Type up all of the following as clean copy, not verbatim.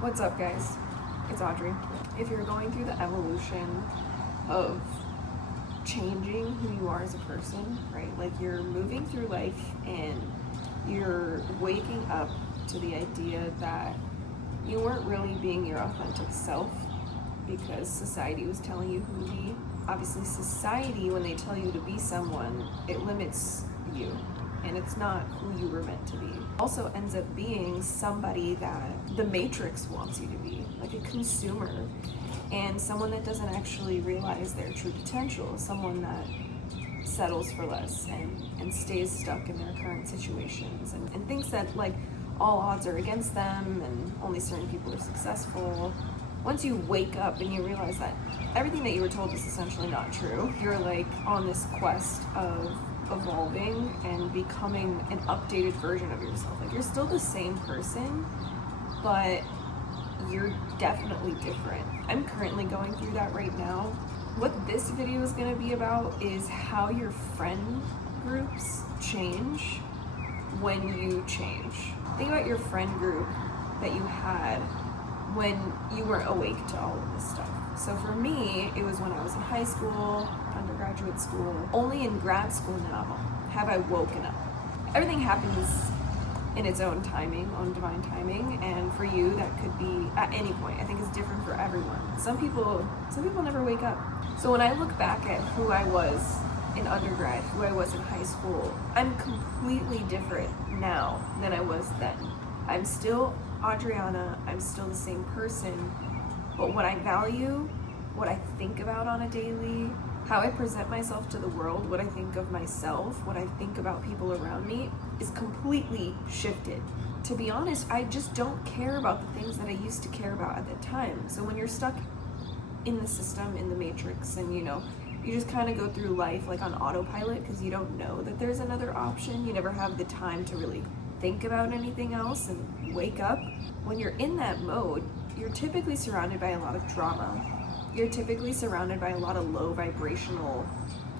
What's up, guys? It's Audrey. If you're going through the evolution of changing who you are as a person, right? Like you're moving through life and you're waking up to the idea that you weren't really being your authentic self because society was telling you who to be. Obviously, society, when they tell you to be someone, it limits you. And it's not who you were meant to be. Also ends up being somebody that the Matrix wants you to be, like a consumer, and someone that doesn't actually realize their true potential, someone that settles for less and stays stuck in their current situations and thinks that like all odds are against them and only certain people are successful. Once you wake up and you realize that everything that you were told is essentially not true, you're like on this quest of evolving and becoming an updated version of yourself. Like you're still the same person, but you're definitely different. I'm currently going through that right now. What this video is going to be about is how your friend groups change when you change. Think about your friend group that you had when you weren't awake to all of this stuff. So for me, it was when I was in high school, undergraduate school. Only in grad school now have I woken up. Everything happens in its own timing, on divine timing, and for you that could be at any point. I think it's different for everyone. Some people never wake up. So when I look back at who I was in undergrad, who I was in high school, I'm completely different now than I was then. I'm still Adriana, I'm still the same person, but what I value, what I think about on a daily, how I present myself to the world, what I think of myself, what I think about people around me is completely shifted. To be honest, I just don't care about the things that I used to care about at the time. So when you're stuck in the system, in the matrix, and you just kind of go through life like on autopilot because you don't know that there's another option. You never have the time to really think about anything else and wake up. When you're in that mode, you're typically surrounded by a lot of drama. You're typically surrounded by a lot of low vibrational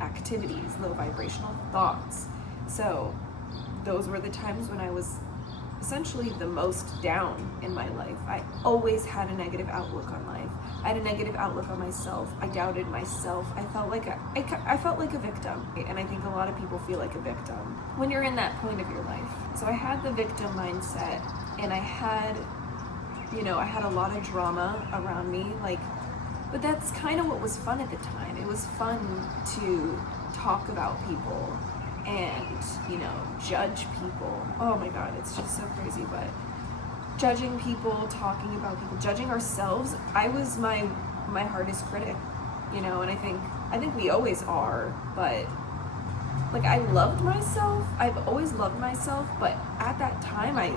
activities, low vibrational thoughts. So those were the times when I was essentially the most down in my life. I always had a negative outlook on life. I had a negative outlook on myself. I doubted myself. I felt like I felt like a victim. And I think a lot of people feel like a victim when you're in that point of your life. So I had the victim mindset, and I had a lot of drama around me, but that's kind of what was fun at the time. It was fun to talk about people and, judge people. Oh my God, it's just so crazy, but judging people, talking about people, judging ourselves. I was my hardest critic, and I think we always are, but like I loved myself. I've always loved myself, but at that time I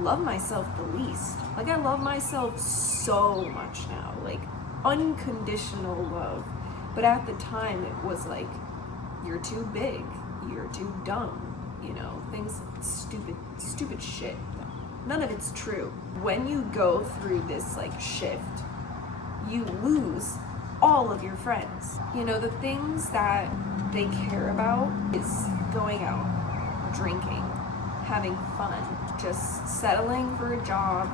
love myself the least. Like I love myself so much now, like unconditional love. But at the time it was like, you're too big, you're too dumb, things, stupid shit. None of it's true. When you go through this like shift, you lose all of your friends. The things that they care about is going out, drinking, having fun, just settling for a job,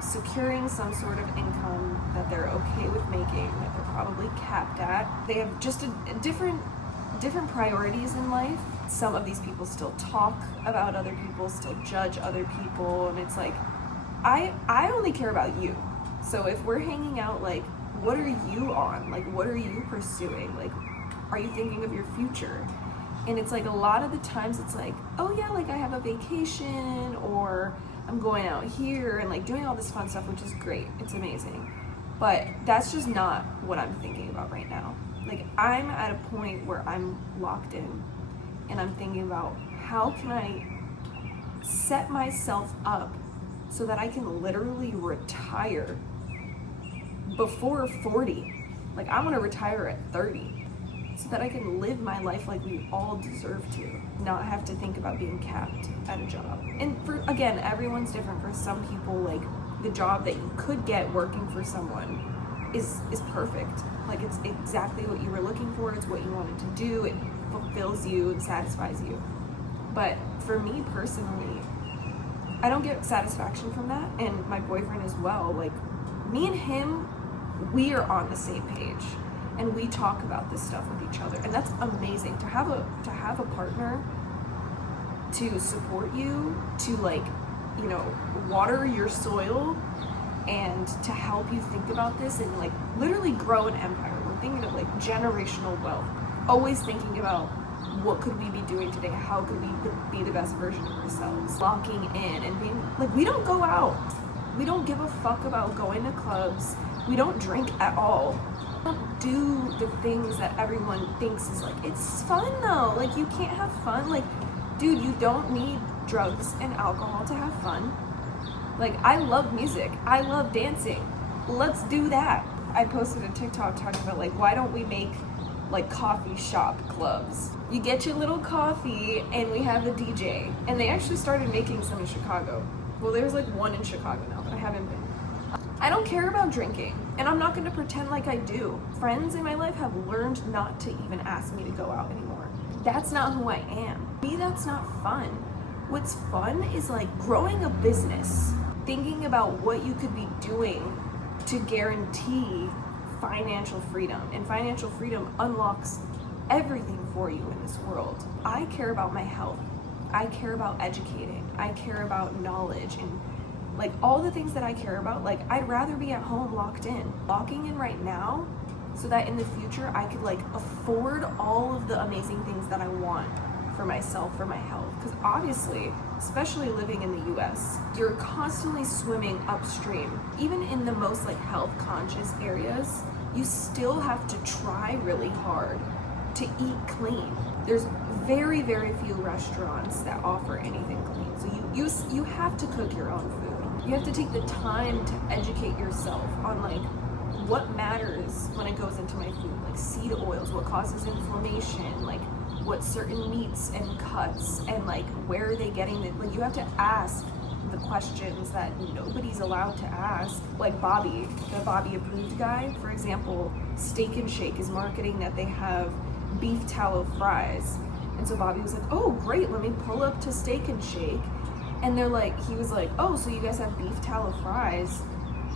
securing some sort of income that they're okay with making, that they're probably capped at. They have just a different priorities in life. Some of these people still talk about other people, still judge other people, and it's like, I only care about you. So if we're hanging out, like, what are you on? Like, what are you pursuing? Like, are you thinking of your future? And it's like a lot of the times it's like, oh yeah, like I have a vacation, or I'm going out here and like doing all this fun stuff, which is great. It's amazing. But that's just not what I'm thinking about right now. Like I'm at a point where I'm locked in and I'm thinking about how can I set myself up so that I can literally retire before 40. Like I want to retire at 30. So that I can live my life like we all deserve to, not have to think about being capped at a job. And for, again, everyone's different. For some people, like the job that you could get working for someone is perfect. Like it's exactly what you were looking for. It's what you wanted to do. It fulfills you and satisfies you. But for me personally, I don't get satisfaction from that, and my boyfriend as well. Like, me and him, we are on the same page, and we talk about this stuff with each other, and that's amazing to have a partner to support you, to like, you know, water your soil, and to help you think about this and like literally grow an empire. We're thinking of like generational wealth, always thinking about what could we be doing today, how could we be the best version of ourselves, locking in and being like, we don't go out, we don't give a fuck about going to clubs, we don't drink at all, we don't do the things that everyone thinks is like, it's fun though, like you can't have fun, like dude, you don't need drugs and alcohol to have fun. Like, I love music, I love dancing, let's do that. I posted a TikTok talking about like, why don't we make like coffee shop clubs? You get your little coffee and we have a DJ, and they actually started making some in Chicago. Well, there's like one in Chicago now, but I haven't been. I don't care about drinking, and I'm not going to pretend like I do. Friends in my life have learned not to even ask me to go out anymore. That's not who I am. Me, that's not fun. What's fun is like growing a business, thinking about what you could be doing to guarantee financial freedom, and financial freedom unlocks everything for you in this world. I care about my health, I care about educating, I care about knowledge, and like all the things that I care about. Like, I'd rather be at home locking in right now, so that in the future I could like afford all of the amazing things that I want for myself, for my health. Because obviously, especially living in the US, you're constantly swimming upstream. Even in the most like health conscious areas, you still have to try really hard to eat clean. There's very, very few restaurants that offer anything clean. So you have to cook your own food. You have to take the time to educate yourself on like what matters when it goes into my food, like seed oils, what causes inflammation, like what certain meats and cuts, and like where are they getting it. Like, you have to ask the questions that nobody's allowed to ask. Like Bobby, the Bobby approved guy, for example, Steak and Shake is marketing that they have beef tallow fries. And so Bobby was like, oh great, let me pull up to Steak and Shake. And they're like, he was like, oh, so you guys have beef tallow fries?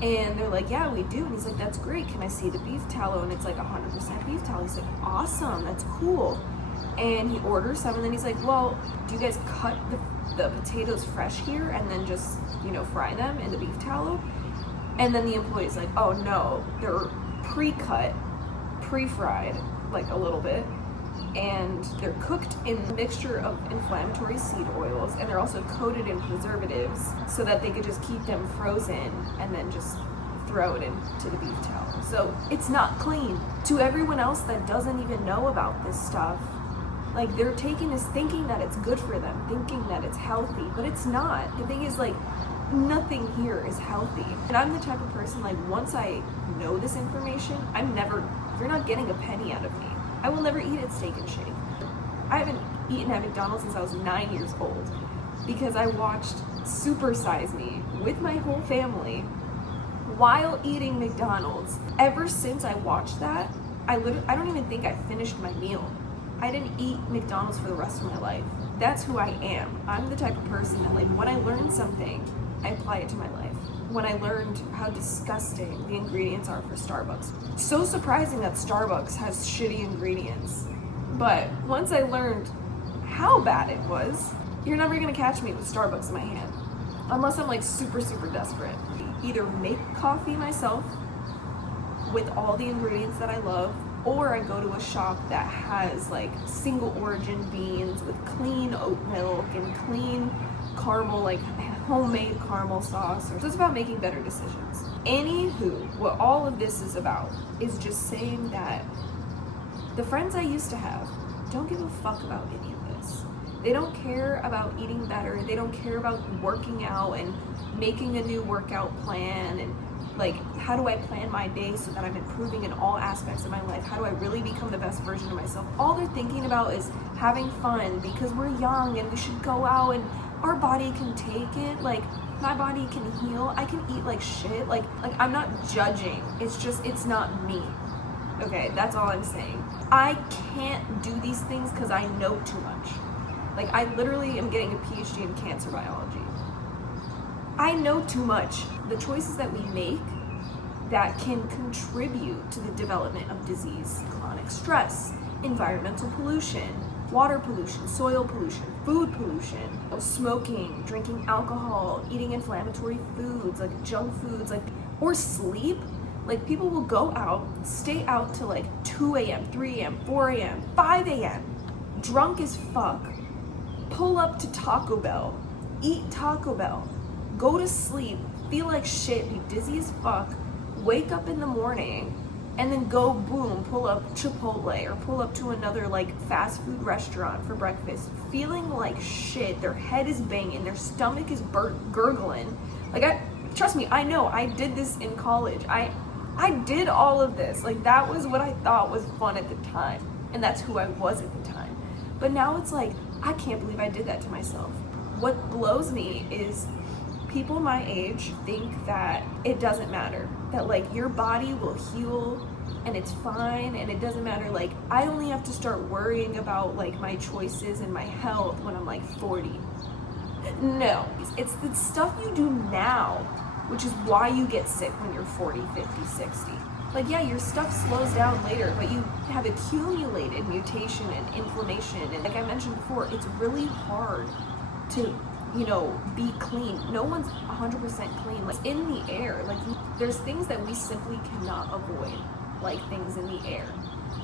And they're like, yeah, we do. And he's like, that's great, can I see the beef tallow? And it's like 100% beef tallow. He's like, awesome, that's cool. And he orders some, and then he's like, well, do you guys cut the potatoes fresh here and then just, you know, fry them in the beef tallow? And then the employee's like, oh no, they're pre-cut, pre-fried, like a little bit, and they're cooked in a mixture of inflammatory seed oils, and they're also coated in preservatives so that they could just keep them frozen and then just throw it into the beef tallow. So it's not clean. To everyone else that doesn't even know about this stuff, like, they're taking this thinking that it's good for them, thinking that it's healthy, but it's not. The thing is, like, nothing here is healthy. And I'm the type of person, like, once I know this information, you're not getting a penny out of me. I will never eat at Steak and Shake. I haven't eaten at McDonald's since I was 9 years old, because I watched Super Size Me with my whole family while eating McDonald's. Ever since I watched that, I don't even think I finished my meal. I didn't eat McDonald's for the rest of my life. That's who I am. I'm the type of person that, like, when I learn something, I apply it to my life. When I learned how disgusting the ingredients are for Starbucks. So surprising that Starbucks has shitty ingredients. But once I learned how bad it was, you're never gonna catch me with Starbucks in my hand. Unless I'm like super, super desperate. Either make coffee myself with all the ingredients that I love, or I go to a shop that has like single origin beans with clean oat milk and clean caramel, like homemade caramel sauce. So it's about making better decisions. Anywho, what all of this is about is just saying that the friends I used to have don't give a fuck about any of this. They don't care about eating better. They don't care about working out and making a new workout plan and like, how do I plan my day so that I'm improving in all aspects of my life? How do I really become the best version of myself? All they're thinking about is having fun because we're young and we should go out and our body can take it. Like, my body can heal. I can eat like shit. Like I'm not judging. It's just, it's not me. Okay, that's all I'm saying. I can't do these things because I know too much. Like, I literally am getting a PhD in cancer biology. I know too much. The choices that we make that can contribute to the development of disease, chronic stress, environmental pollution, water pollution, soil pollution, food pollution, smoking, drinking alcohol, eating inflammatory foods, like junk foods, like, or sleep. Like, people will go out, stay out till like 2 a.m., 3 a.m., 4 a.m., 5 a.m., drunk as fuck, pull up to Taco Bell, eat Taco Bell, go to sleep, feel like shit, be dizzy as fuck, wake up in the morning, and then go boom, pull up Chipotle or pull up to another like fast food restaurant for breakfast, feeling like shit, their head is banging, their stomach is gurgling. Like, trust me, I know, I did this in college. I did all of this. Like, that was what I thought was fun at the time, and that's who I was at the time. But now it's like, I can't believe I did that to myself. What blows me is people my age think that it doesn't matter, that like your body will heal and it's fine and it doesn't matter. Like, I only have to start worrying about like my choices and my health when I'm like 40. No, it's the stuff you do now, which is why you get sick when you're 40, 50, 60. Like, yeah, your stuff slows down later, but you have accumulated mutation and inflammation. And like I mentioned before, it's really hard to, you know, be clean. No one's 100% clean. Like, it's in the air. Like, there's things that we simply cannot avoid, like things in the air.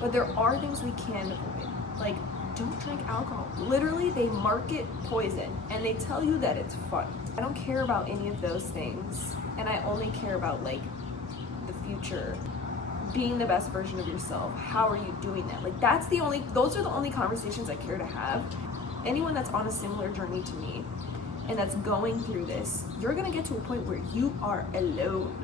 But there are things we can avoid. Like, don't drink alcohol. Literally, they market poison and they tell you that it's fun. I don't care about any of those things, and I only care about like the future, being the best version of yourself. How are you doing that? Like, those are the only conversations I care to have. Anyone that's on a similar journey to me and that's going through this, you're gonna get to a point where you are alone.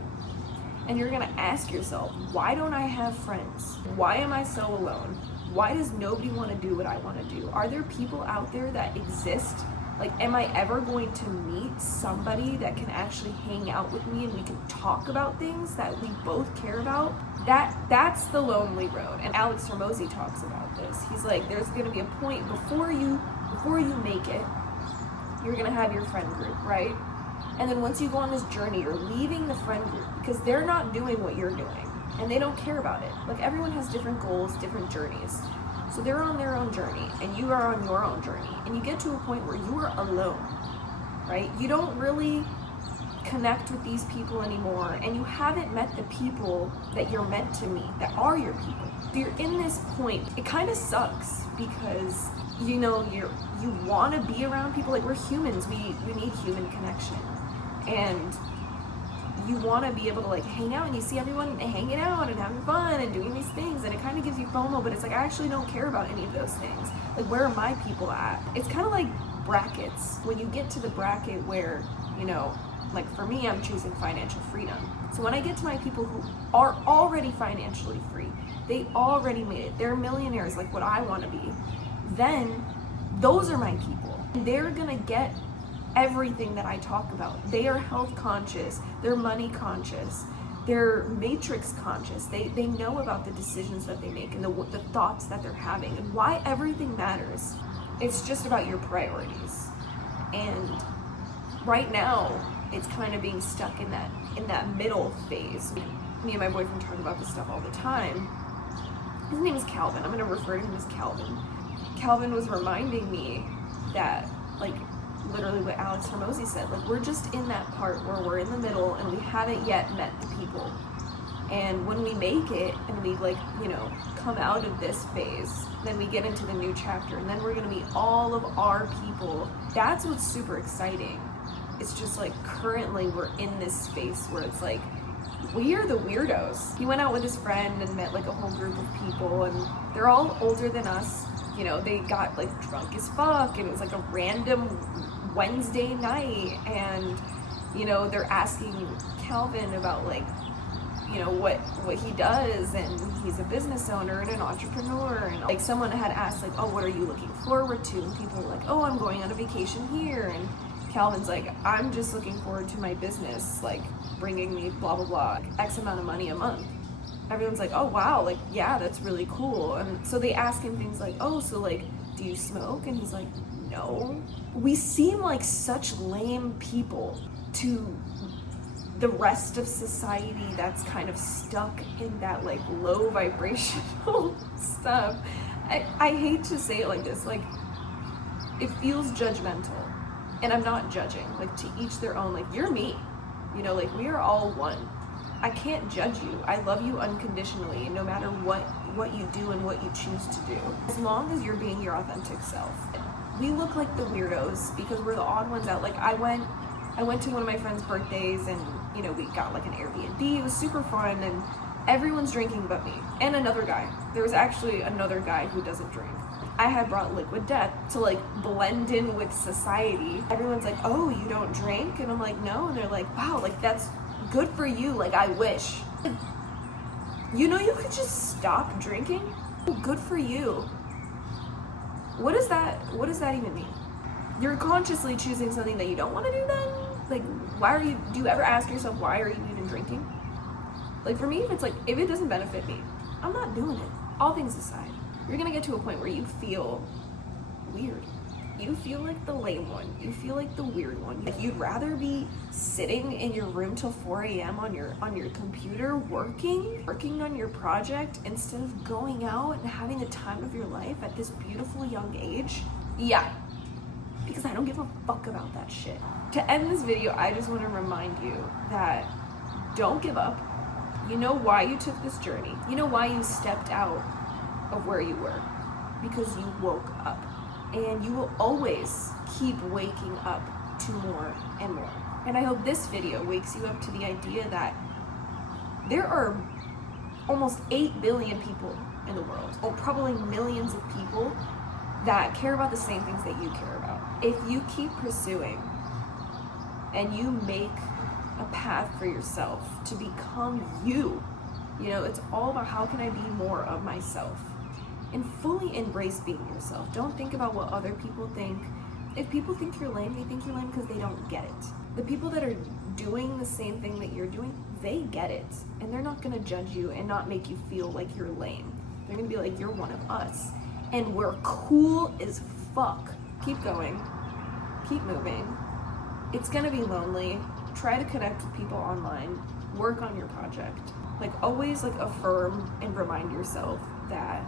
And you're gonna ask yourself, why don't I have friends? Why am I so alone? Why does nobody wanna do what I wanna do? Are there people out there that exist? Like, am I ever going to meet somebody that can actually hang out with me and we can talk about things that we both care about? That's the lonely road. And Alex Hormozi talks about this. He's like, there's gonna be a point before you make it, you're gonna have your friend group, right? And then once you go on this journey, you're leaving the friend group because they're not doing what you're doing and they don't care about it. Like, everyone has different goals, different journeys. So they're on their own journey and you are on your own journey, and you get to a point where you are alone, right? You don't really connect with these people anymore, and you haven't met the people that you're meant to meet, that are your people. So you're in this point. It kind of sucks because, you know, you want to be around people. Like, we're humans, we need human connection, and you want to be able to like hang out, and you see everyone hanging out and having fun and doing these things, and it kind of gives you FOMO, but it's like, I actually don't care about any of those things. Like, where are my people at? It's kind of like brackets. When you get to the bracket where, you know, like for me, I'm choosing financial freedom. So when I get to my people who are already financially free, they already made it, they're millionaires like what I want to be, then those are my people. They're gonna get everything that I talk about. They are health conscious, they're money conscious, they're matrix conscious. They know about the decisions that they make and the thoughts that they're having and why everything matters. It's just about your priorities. And right now, it's kind of being stuck in that middle phase. Me and my boyfriend talk about this stuff all the time. His name is Calvin. I'm gonna refer to him as Calvin. Calvin was reminding me that, like, literally what Alex Hormozi said, like, we're just in that part where we're in the middle and we haven't yet met the people. And when we make it and we, like, you know, come out of this phase, then we get into the new chapter, and then we're gonna meet all of our people. That's what's super exciting. It's just like, currently we're in this space where it's like, we are the weirdos. He went out with his friend and met like a whole group of people, and they're all older than us. You know, they got like drunk as fuck, and it was like a random Wednesday night, and, you know, they're asking Calvin about, like, you know, what he does, and he's a business owner and an entrepreneur, and like someone had asked, like, oh, what are you looking forward to? And people were like, oh, I'm going on a vacation here, and Calvin's like, I'm just looking forward to my business, like, bringing me blah blah blah, X amount of money a month. Everyone's like, oh wow, like, yeah, that's really cool. And so they ask him things like, oh, so like, do you smoke? And he's like, know. We seem like such lame people to the rest of society that's kind of stuck in that like low vibrational stuff. I hate to say it like this, like it feels judgmental, and I'm not judging, like to each their own, like you're me, you know, like we are all one. I can't judge you. I love you unconditionally, no matter what you do and what you choose to do, as long as you're being your authentic self. We look like the weirdos because we're the odd ones out. Like I went to one of my friend's birthdays, and you know, we got like an Airbnb. It was super fun, and everyone's drinking but me and another guy. There was actually another guy who doesn't drink. I had brought Liquid Death to like blend in with society. Everyone's like, oh, you don't drink? And I'm like, no. And they're like, wow, like that's good for you. Like I wish. You know, you could just stop drinking. Good for you. What does that even mean? You're consciously choosing something that you don't want to do then? Like, do you ever ask yourself, why are you even drinking? Like for me, if it doesn't benefit me, I'm not doing it. All things aside, you're gonna get to a point where you feel weird. You feel like the lame one. You feel like the weird one. Like you'd rather be sitting in your room till 4 a.m. on your computer working on your project instead of going out and having the time of your life at this beautiful young age. Yeah, because I don't give a fuck about that shit. To end this video, I just want to remind you that don't give up. You know why you took this journey. You know why you stepped out of where you were. Because you woke up. And you will always keep waking up to more and more. And I hope this video wakes you up to the idea that there are almost 8 billion people in the world, or probably millions of people that care about the same things that you care about. If you keep pursuing and you make a path for yourself to become you, you know, it's all about how can I be more of myself. And fully embrace being yourself. Don't think about what other people think. If people think you're lame, they think you're lame because they don't get it. The people that are doing the same thing that you're doing, they get it. And they're not gonna judge you and not make you feel like you're lame. They're gonna be like, you're one of us. And we're cool as fuck. Keep going, keep moving. It's gonna be lonely. Try to connect with people online. Work on your project. Like always like affirm and remind yourself that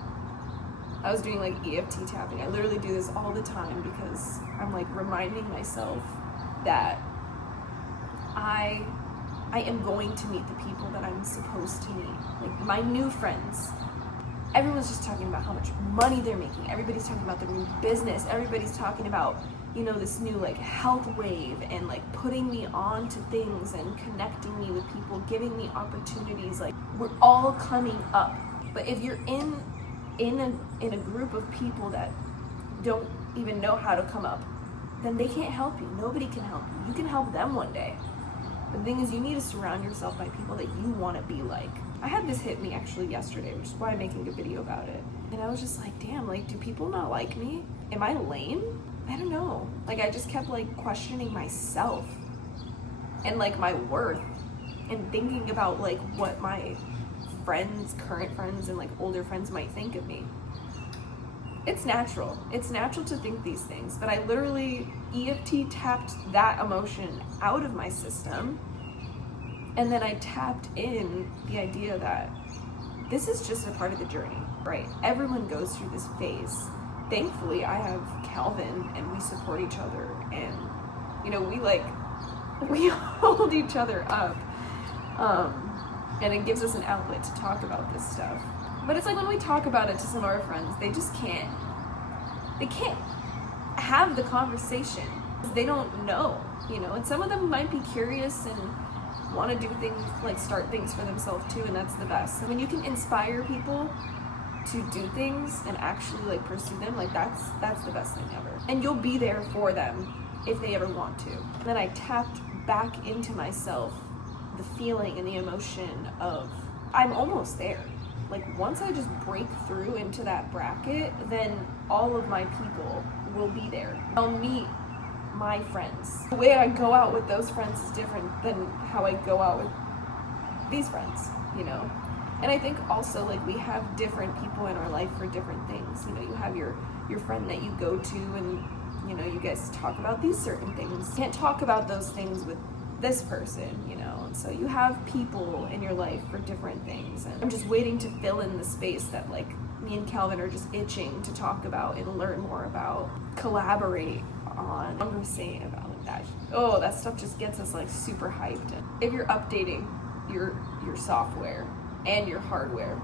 I was doing like EFT tapping. I literally do this all the time because I'm like reminding myself that I am going to meet the people that I'm supposed to meet. Like my new friends. Everyone's just talking about how much money they're making. Everybody's talking about their new business. Everybody's talking about, you know, this new like health wave and like putting me on to things and connecting me with people, giving me opportunities. Like we're all coming up. But if you're in a group of people that don't even know how to come up, then they can't help you. Nobody can help you. You can help them one day. But the thing is, you need to surround yourself by people that you want to be like. I had this hit me actually yesterday, which is why I'm making a video about it. And I was just like, damn, like, do people not like me? Am I lame? I don't know. Like, I just kept like questioning myself and like my worth and thinking about like what my friends, current friends, and like older friends might think of me. It's natural. It's natural to think these things, but I literally EFT tapped that emotion out of my system, and then I tapped in the idea that this is just a part of the journey, right? Everyone goes through this phase. Thankfully, I have Calvin, and we support each other, and you know, we hold each other up. And it gives us an outlet to talk about this stuff. But it's like when we talk about it to some of our friends, they can't have the conversation. They don't know, you know, and some of them might be curious and want to do things, like start things for themselves too, and that's the best. So when you can inspire people to do things and actually like pursue them, like that's the best thing ever. And you'll be there for them if they ever want to. And then I tapped back into myself the feeling and the emotion of I'm almost there. Like once I just break through into that bracket, then all of my people will be there. I'll meet my friends. The way I go out with those friends is different than how I go out with these friends, you know? And I think also like we have different people in our life for different things. You know, you have your friend that you go to and you know, you guys talk about these certain things. You can't talk about those things with this person, you know. And so you have people in your life for different things. And I'm just waiting to fill in the space that like me and Calvin are just itching to talk about and learn more about, collaborate on, conversate about that. Oh, that stuff just gets us like super hyped. And if you're updating your software and your hardware,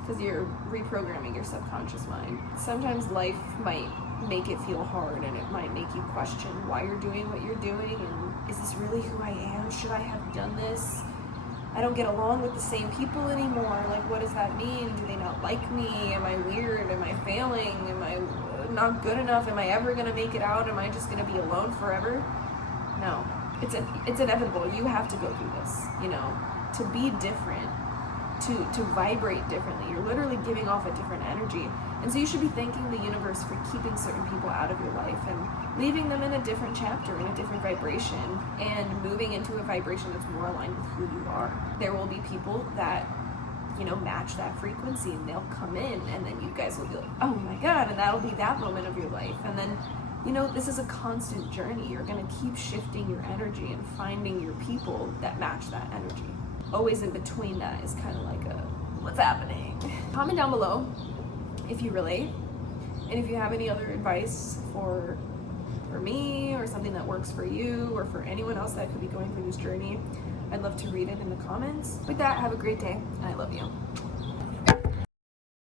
because you're reprogramming your subconscious mind, sometimes life might make it feel hard, and it might make you question why you're doing what you're doing, and is this really who I am? Should I have done this? I don't get along with the same people anymore. Like, what does that mean? Do they not like me? Am I weird? Am I failing? Am I not good enough? Am I ever gonna make it out? Am I just gonna be alone forever? No, it's inevitable. You have to go through this, you know, to be different, to vibrate differently. You're literally giving off a different energy. And so you should be thanking the universe for keeping certain people out of your life and leaving them in a different chapter, in a different vibration, and moving into a vibration that's more aligned with who you are. There will be people that, you know, match that frequency, and they'll come in, and then you guys will be like, oh my God, and that'll be that moment of your life. And then, you know, this is a constant journey. You're gonna keep shifting your energy and finding your people that match that energy. Always in between that is kind of like a, what's happening? Comment down below if you relate, and if you have any other advice for me, or something that works for you, or for anyone else that could be going through this journey. I'd love to read it in the comments. With that, have a great day, and I love you.